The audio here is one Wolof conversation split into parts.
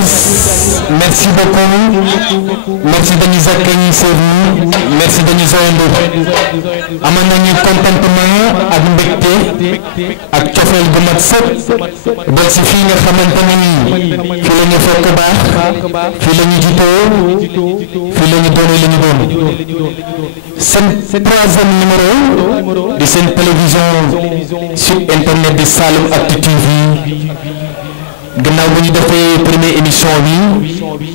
tous. Merci beaucoup. Merci de nous accueillir chez vous. Merci de nous accueillir. amoon nañu contentement ak mbégte ak cofeel gu mat sëpp ba si fii nga xamante ne nii fii la ñu fekk baax fii la ñu jitoo fii la ñu doonee la ñu doon seen troisième numéro di seen télévision sur internet di Saloum Actu TV gannaaw bu ñu defee première émission bi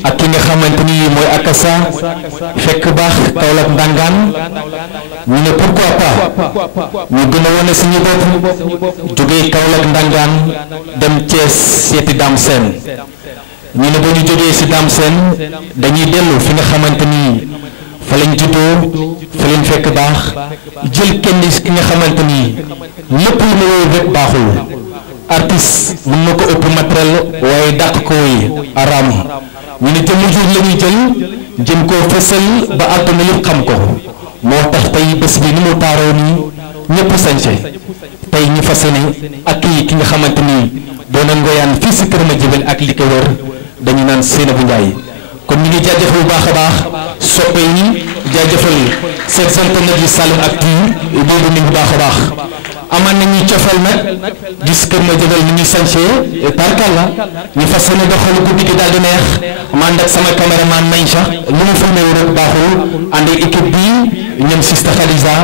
ak ki nga xamante ni mooy Akassa fekk baax Kaolack Ndangaan ñu ne pourquoi pas ñu gën a wane suñu bopp jógee Kaolack Ndangaan dem Thiès seeti Dame Sène ñu ne ba ñu jógee si Dame Sène dañuy dellu fi nga xamante ni fa lañ juddoo fa lañ fekk baax jël kenn ki nga xamante ni lépp lu ma woo rek baaxul. artiste mën na ko ëpp matériel waaye dàq ko yi araam ñu ne jëmm jur la ñuy jël jëm koo fësal ba àdduna yëpp xam ko moo tax tey bés bi ni mu taaroo nii ñëpp sañse tey ñu fas yéene ak ki nga xamante ni doon na ngoyaan fii si Kër Madiabel ak li ko wër dañu naan Seynabou Ndiaye kon ñu ngi jaajëfal bu baax a baax soppe yi jaajëfal seen internet yi Saloum Actu boobu ni bu baax a baax. amaan nañu cofal nag gis Kër Madiabel ni ñuy sañse tarkalla ñu fas yéene doxal guddi gi daal di neex ma ànd ak sama caméraman nañ sax lu mu filmé wu rek baaxul ànd ak équipe bi ñoom Sista Khadija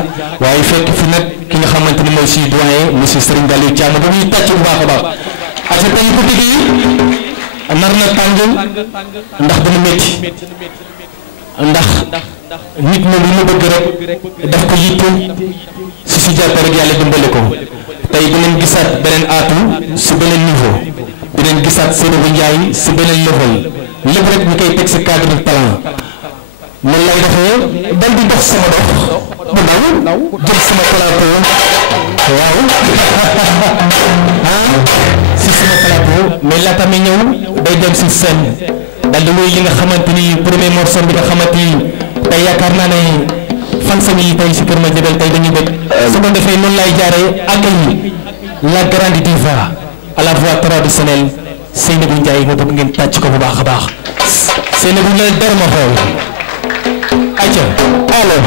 waaye fekk fi nag ki nga xamante ni mooy si doyen monsieur Serigne Gallo Thiam ba muy tàcc bu baax a baax asa tey guddi gi nar na tàng ndax dana métti ndax nit moom lu mu bëgg rek daf ko yitte si jàppee rek yàlla dimbale ko tey dinañ gisaat beneen aatu si beneen niveau dinañ gisaat Seynabou Ndiaye si beneen level lépp rek ñu koy teg si cadre de talent noonu lay defee dal di dox sama dox bu ndaw jël sama plateau waaw si sama plateau mais laata mi ñëw day dem si scène dal di muy li nga xamante ni premier morceau bi nga xamante ni tey yaakaar naa ne fan sa yi tey si Kër Madiabel tey dañuy bëgg su ko defee noonu lay jaaree accueillir la grande diva à la voix traditionnelle Seynabou Ndiaye nga bëgg ngeen tàcc ko bu baax a baax Seynabou leen dara ma xool ayca allo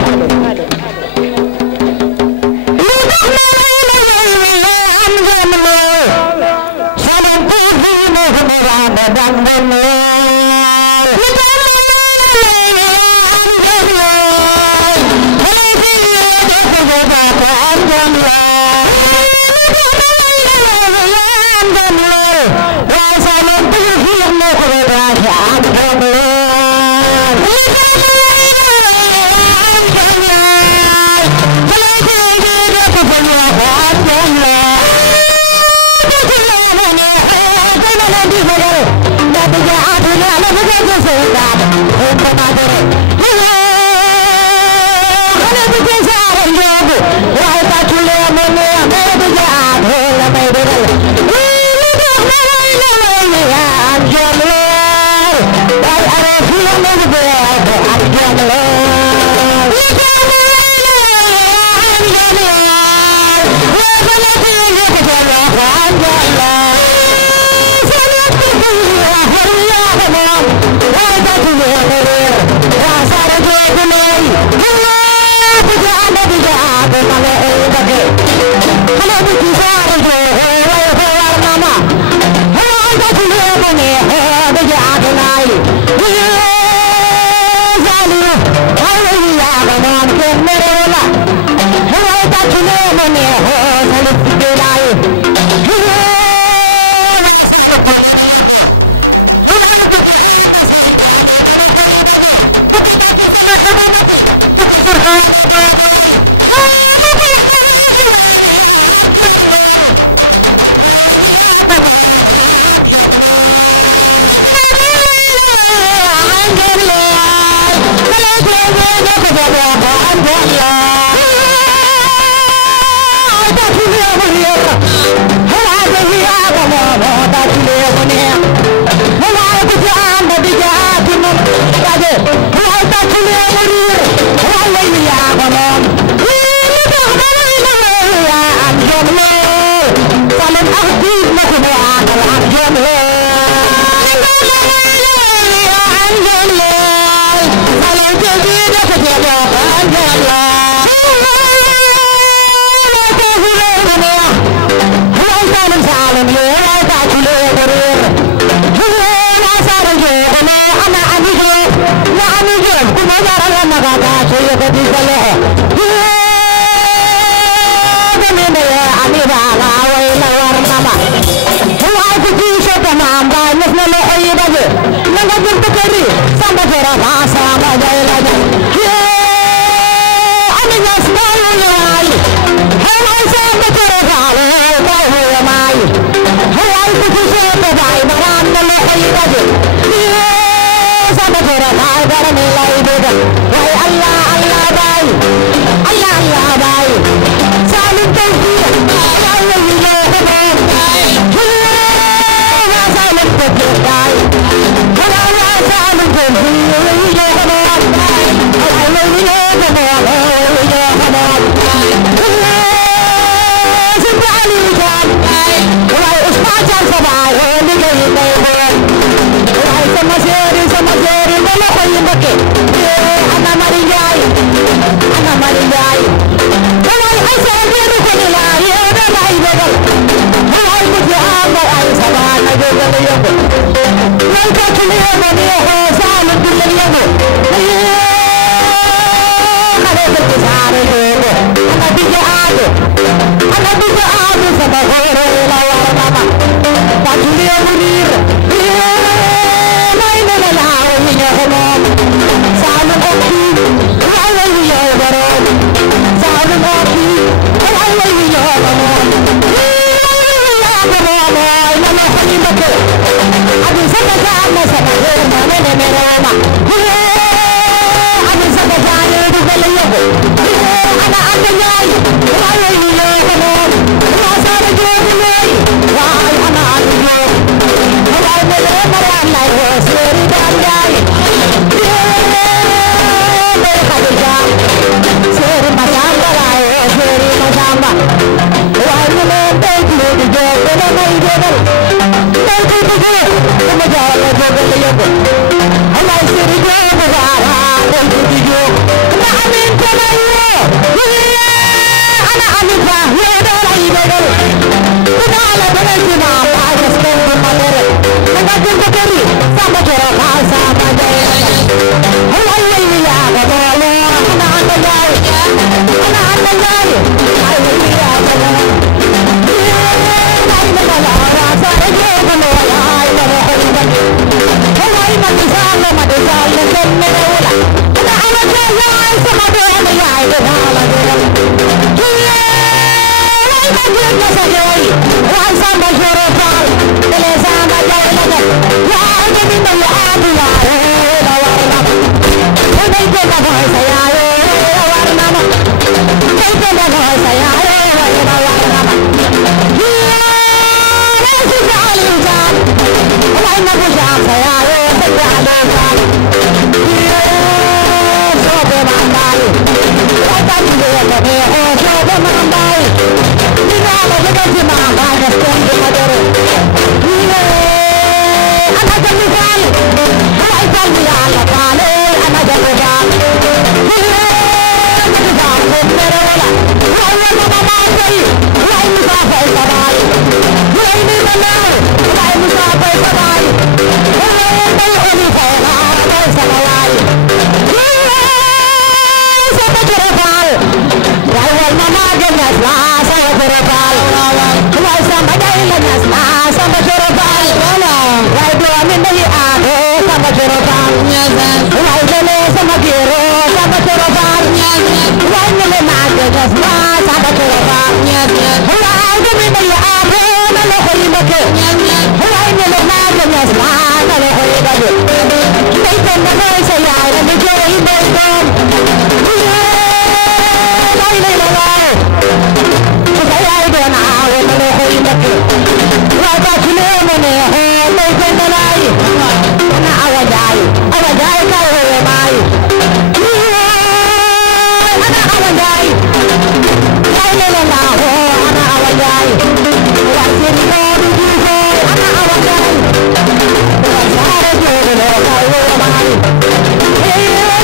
Hey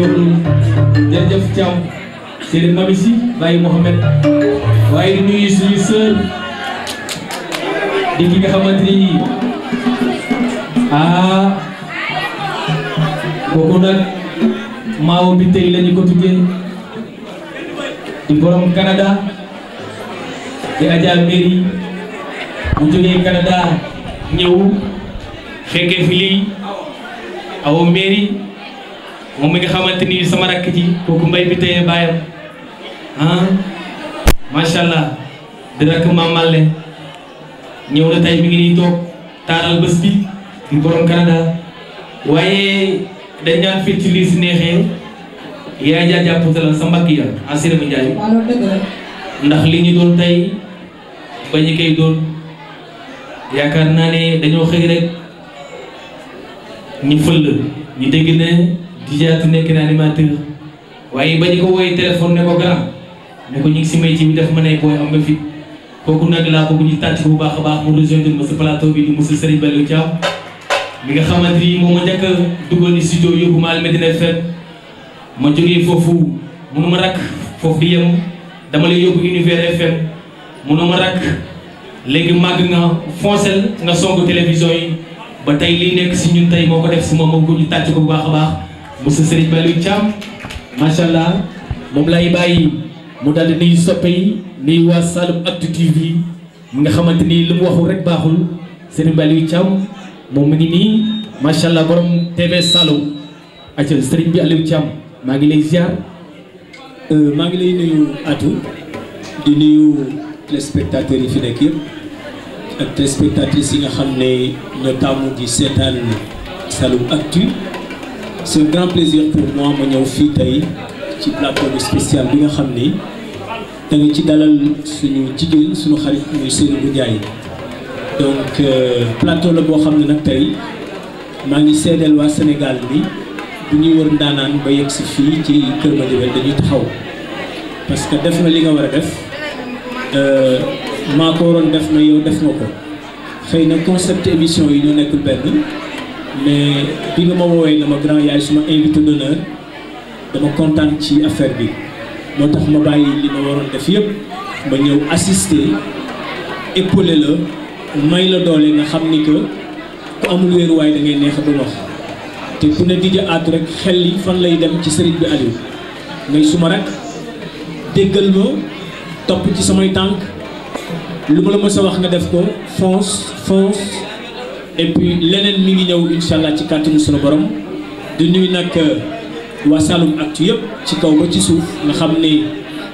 wax loolu jërëjëf Thiam Serigne Mami Si Baye Mohamed waaye di nuyu suñu sœur di ki nga xamante ni kooku nag maawo bi tey lañu ko tuddee di borom Canada di Adja Mary mu jógee Canada ñëw fekkee fi lii awo Mary moom mi nga xamante ni sama rakk ji kooku mbay bi tey baayam macha allah di rakk Mamalle ñëw na tey mi ngi nii toog taaral bés bi di borom Canada waaye dañ ñaan fii ci lii si neexee yaa jaa jàppatala sa mbakk ya Assiré bu Njaay ndax li ñu doon tey ba ñu koy doon yaakaar naa ne dañoo xëy rek ñu fël ñu dégg ne Dijaatu nekk na animateur waaye ba ñu ko woowee téléphone ne ko grand ne ko ñu ngi si métier bi def ma ne booy am nga fit kooku nag laa bëgg ñu tàcc bu baax a baax mu rejoindre ma sa plateau bi di monsieur Serigne Baliou Thiam mi nga xamante ni moom ma njëkk a dugal ni studio yóbbu ma Al Medina FM ma jógee foofu mënuma rakk foofu di yem dama lay yóbbu Univers FM mënuma rakk léegi màgg nga foncel nga songu télévision yi ba tey lii nekk si ñun tey moo ko def si moom moo ko ñu tàcc ko bu baax a baax monsieur Serigne Baliou Thiam macha allah moom lay bàyyi mu daal di nuyu soppe yi nuyu waa Saloum Actu TV mi nga xamante ni li mu waxul rek baaxul Serigne Baliou Thiam moom mi ngi nii macha allah borom TV Saloum acca Serigne bi Aliou Thiam maa ngi lay ziar. maa ngi lay nuyu Atou di nuyu téléspectateurs yi fi nekk yëpp ak téléspectatrices yi nga xam ne ñoo tàmmu di seetaan Saloum Actu. C'est un grand plaisir pour moi ma ñëw fii tey ci plateau bi spécial bi nga xam ni da nga ci dalal suñu jigéen suñu xarit muy Seynabou Ndiaye donc plateau la boo xam ne nag tey maa ngi seedeel waa Sénégal bi bu ñuy wër ndaanaan ba yegg si fii ci Kër Madiabel dañuy taxaw parce que def na li nga war a def maa ko waroon def na yow def nga ko xëy na concept émission yi ñoo nekkul benn mais bi nga ma woowee na ma grand yaay suma invité d'honneur dama kontaan ci affaire bi moo tax ma bàyyi li ma waroon def yëpp ma ñëw assister épauler la may la doole nga xam ni que ku amul wéeruwaay da ngay neex a ba wax te ku ne DJ Atou rek xel li fan lay dem ci sëriñ bi Aliou ngay suma rek déggal ma topp ci samay tànk lu ma la mës a wax nga def ko fonce et puis leneen mi ngi ñëw incha allah ci kàttanu sunu borom di nuyu nag waa Saloum Actu yëpp ci kaw ba ci suuf nga xam ne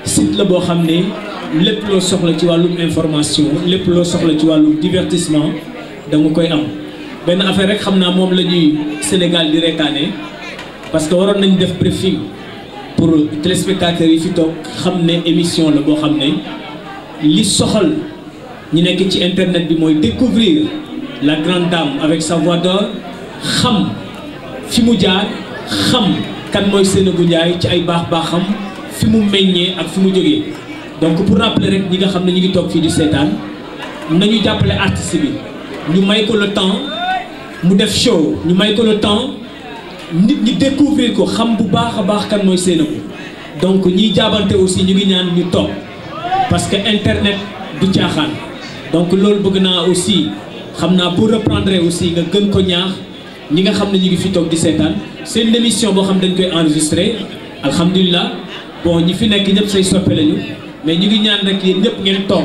site la boo xam ne lépp loo soxla ci wàllum information lépp loo soxla ci wàllum divertissement da nga koy am. benn affaire rek xam naa moom la ñuy Sénégal di reetaane parce que waroon nañ def briefing pour téléspectateurs yi fi toog xam ne émission la boo xam ne li soxal ñi nekk ci internet bi mooy découvrir la grande dame avec sa voix d'or xam fi mu jaar xam kan mooy Seynabou Ndiaye ci ay baax-baaxam fi mu meññee ak fi mu jógee donc pour rappeler rek ñi nga xam ne ñu ngi toog fii di seetaan nañu jàppale artiste bi ñu may ko le temps mu def show ñu may ko le temps nit ñi découvrir ko xam bu baax a baax kan mooy Seynabou donc ñiy jaabante aussi ñu ngi ñaan ñu toog parce que internet du caaxaan donc loolu bëgg naa aussi xam naa pour reprendre aussi nga gën ko ñaax ñi nga xam ne ñu ngi fi toog di seetaan c'est une émission boo xam dañ koy enregistré alhamdulilah bon ñi fi nekk ñëpp say soppe lañu mais ñu ngi ñaan rek yéen ñëpp ngeen toog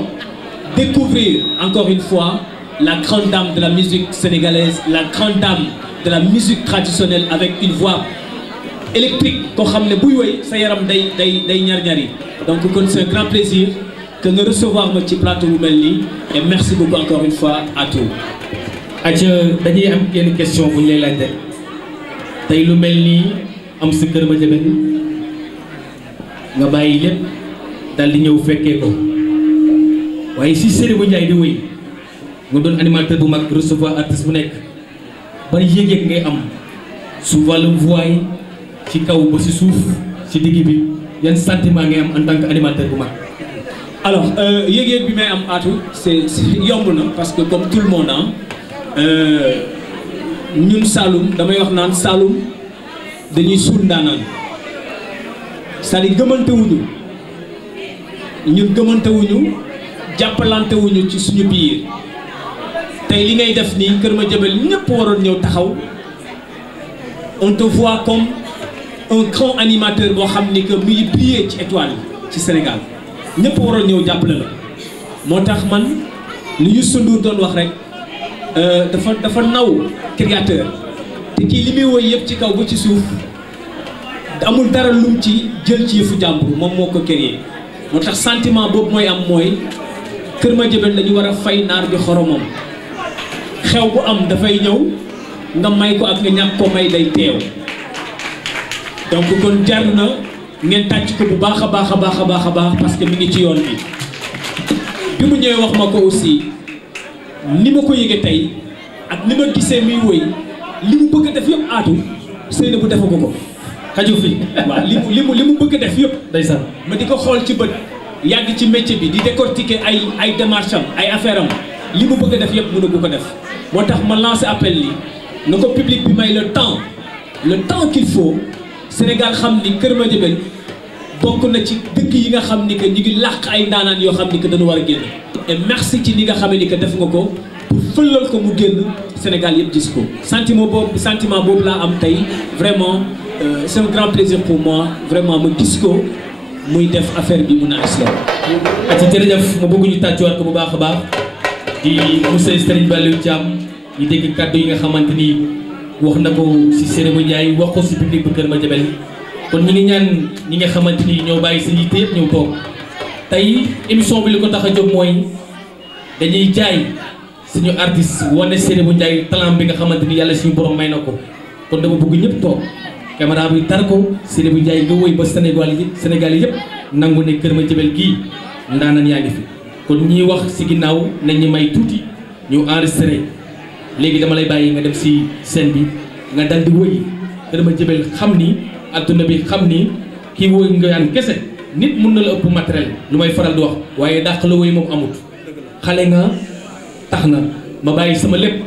découvrir encore une fois la grande dame de la musique sénégalaise la grande dame de la musique traditionnelle avec une voix électrique koo xam ne buy woy sa yaram day ñar-ñar yi donc kon c'est un grand plaisir que nga recevoir ma ci plateau bu mel nii et merci beaucoup encore une fois à tous. acca dañuy am yenn question bu ñu lay laaj rek tey lu mel nii am sa Kër Madiabel nga bàyyi lépp daal di ñëw fekkee ko waaye si Seynabou Ndiaye di wéy nga doon animateur bu mag recevoir artiste bu nekk bari yëg-yëg ngay am su wàllum voix yi ci kaw ba si suuf si digg bi yan sentiment ngay am en tant que animateur bu mag. alors yëg-yëg bi may am Atou c'est yomb na parce que comme tout le monde ñun Saloum damay wax naan Saloum dañuy suul ndaanaan c'est-à-dire gëmantewuñu ñun gëmantewuñu jàppalantewuñu ci suñu biir tey li ngay def nii Kër Madiabel ñëpp waroon ñëw taxaw on te voit comme un grand animateur boo xam ni que mu ngi briller ci étoile yi ci Sénégal ñëpp waroon ñëw jàppale la moo tax man li Youssou Ndour doon wax rek dafa naw créateur te kii li muy woy yëpp ci kaw ba ci suuf amul dara lum ci jël ci yëfu jàmbur moom moo ko créé moo tax sentiment boobu mooy am mooy Kër Madiabel dañu war a fay naar bi xoromam xew bu am dafay ñëw nga may ko ak nga ñàkk ko may day teew donc kon jar na ngeen tàcc ko bu baax a baax a baax a baax a baax parce que mi ngi ci yoon bi mu ñëwee wax ma ko aussi ni ma ko yëgee tey ak ni ma gisee muy woy li mu bëgg a def yëpp aatu sëy na bu defa ko xaju fi waaw li mu bëgg a def yëpp ndeysaan ma di ko xool ci bët yàgg ci métier bi di décortiquer ay démarches am ay affaire am li mu bëgg a def yëpp mënu ko def moo tax ma lancé appel li na ko public bi may le temps qu'il faut Sénégal xam ni Kër Madiabel bokk na ci dëkk yi nga xam ni que ñu ngi làq ay ndaanaan yoo xam ni que dañu war a génn et merci ci li nga xam ni que def nga ko pour fëlal ko mu génn Sénégal yëpp gis ko sentiment boobu laa am tey vraiment c'est un grand plaisir pour moi vraiment ma gis ko muy def affaire bi mun a assurer. ati jërëjëf ma bëgg ñu tàccuwaat ko bu baax a baax di monsieur Serigne Baliou Thiam ñu dégg kàddu yi nga xamante ni wax na ko si Seynabou Ndiaye wax ko si public bu Kër Madiabel kon ñi ngi ñaan ñi nga xamante ni ñoo bàyyi seen yitte yëpp ñëw toog tey émission bi li ko tax a jóg mooy dañuy jaay suñu artiste wane Seynabou Ndiaye talent bi nga xamante ni yàlla suñu borom may na ko kon dama bëgg ñëpp toog caméra bi tar ko Seynabou Ndiaye nga woy ba Sénégal yëpp nangu ne Kër Madiabel gii ndaanan yaa ngi fi kon ñiy wax si ginnaaw nañ ñu may tuuti ñu enregistré léegi dama lay bàyyi nga dem si scène bi nga dal di woy Kër Madiabel xam ni adduna bi xam ni kii woy nga yaan kese nit mun na la ëpp matériel lu may faral di wax waaye dàq la woy moom amut xale nga tax na ma bàyyi sama lépp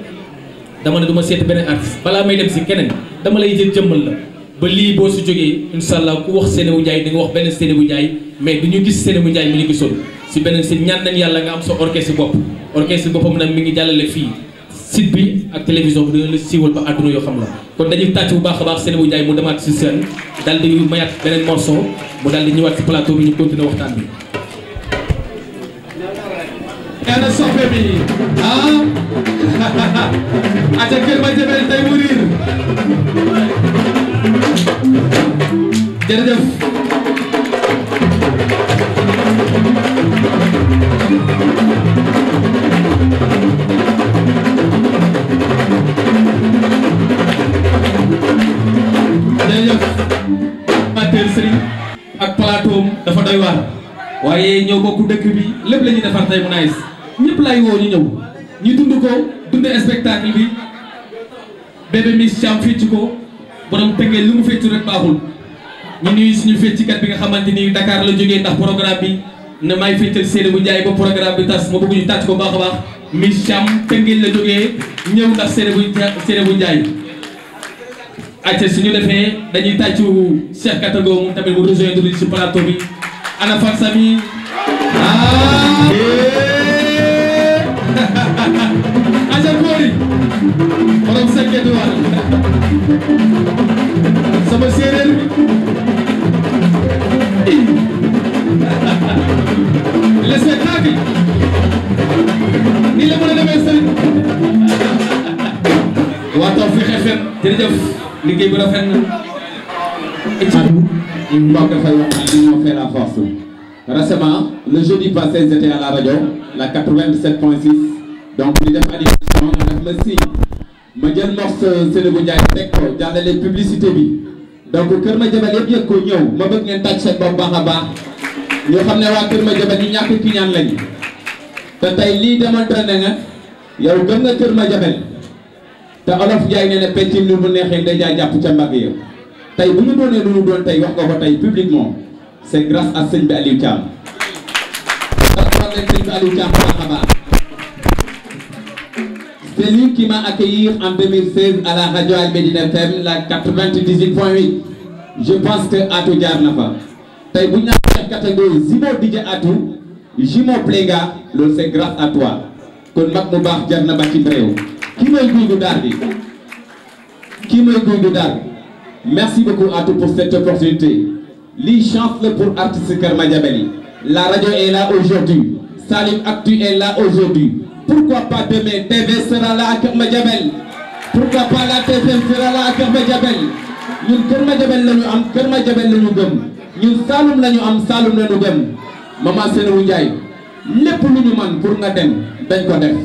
dama ne du ma seeti beneen artiste balaa may dem si keneen dama lay jël jëmmal la ba lii boo si jógee incha allah ku wax Seynabou Ndiaye di nga wax beneen Seynabou Ndiaye mais du ñu gis Seynabou Ndiaye mi ñu gisoon si beneen si ñaan nañ yàlla nga am sa orchestre bopp orchestre boppam nag mi ngi jàllale fii site bi ak télévision bi dina la siiwal ba àdduna yoo xam la kon dañuy tàcc bu baax a baax Seynabou Ndiaye mu demaat si scène daal di mayaat beneen morceau mu daal di ñëwaat si plateau bi ñu continuer waxtaan bi. ana soppe bi aca Kër Madiabel tey mu riir jërëjëf Mater Serigne ak plateau dafa doy waar waaye ñoo bokk dëkk bi lépp la ñuy defar tey mu nice ñëpp lay woo ñu ñëw ñu dund ko dund spectacle bi bébé Miss Thiam fecc ko borom tëngee lu mu feccu rek baaxul ñu nuyu suñu fecckat bi nga xamante ni Dakar la jógee ndax programme bi ne may feccal Seynabou Ndiaye ba programme bi tas ma bëgg ñu tàcc ko baax a baax Miss Thiam tëngee la jógee ñëw ndax Seynabou Ndiaye acca suñu defee dañuy tàccu Cheikh Katago moom tamit mu rejoindre ci plateau bi ana fan sami aja koori borom sekketu wal sama séeréer bi le spectacle ni la mën a demee sëriñ waa Tawfekh FM jërëjëf liggéey bu rafet na mbokk dafay wax l'union fait la force. Récemment, le jeudi passé, j'étais à la radio, la 87.6. Donc, ñu def animation, ñu def le signe. ma jël morceau Seynabou Ndiaye teg ko jàllale publicité bi. donc Kër Madiabel yëpp yëg ko ñëw ma bëgg ngeen tàcc seen bopp baax a baax. ñoo xam ne waa Kër Madiabel ñu ñàkk ki ñaan lañu. te tey lii démontré na nga yow gëm nga Kër Madiabel. te Olof Ndiaye nee na peccim lu mu neexee day jaay jàpp ca mbagg ya. tey bu ñu doonee lu ñu doon tey wax nga ko tey publiquement c'est grâce à sëñ bi Aliou Thiam. sëñ bi Aliou Thiam baax a baax. c'est lui qui m'a accueilli en 2016 à la radio Al Médina FM la 98.8. je pense que Atou jaar na fa. tey bu ñu naan Cheikh Katago Zimo DJ Atou Jimo Pléga loolu c'est grâce à toi kon mag mu baax jar na ba ci réew kii mooy guy gu daar bi kii mooy guy gu daar merci beaucoup Atou pour cette opportunité lii chance la pour artiste Kër Madiabel yi la radio est là aujourd'hui Salim Actu est là aujourd'hui pourquoi pas demain TV sera là à Kër Madiabel pourquoi pas la TFM sera là à Kër Madiabel ñun Kër Madiabel la ñu am Kër Madiabel la ñu gëm ñun Saloum la ñu am Saloum la ñu gëm maman Seynabou Ndiaye lépp lu ñu man pour nga dem dañ ko def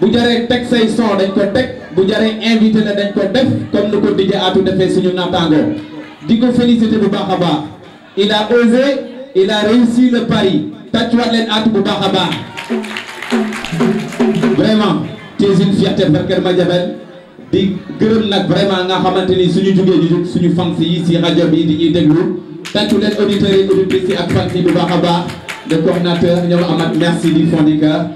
bu jaree teg say son dañ ko teg bu jaree invité la dañ ko def comme ni ko DJ Atou defee suñu naataango di ko félicité bu baax a baax il a osé il a réussi le pari tàccuwaat leen Atou bu baax a baax vraiment tu es une fierté pour Kër Madiabel di gërëm nag vraiment nga xamante ni suñu jugee ñu suñu fans yi si rajo bi di ñuy déglu tàccu leen auditeurs yi auditrices yi ak fans yi bu baax a baax le coordinateur ñoom amat merci du fond du cœur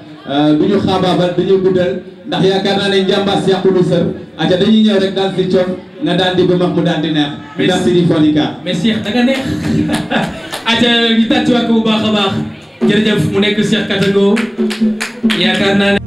du ñu xaabaabal dañuy guddal ndax yaakaar naa ne njàmbaas yàqulu sër aca dañuy ñëw rek daal si coof nga daan di ba max mu daan di neex merci du fond du cœur mais Cheikh da nga neex aca ñu tàccuwaat ko bu baax a baax jërëjëf mu nekk Cheikh Katago yaakaar naa ne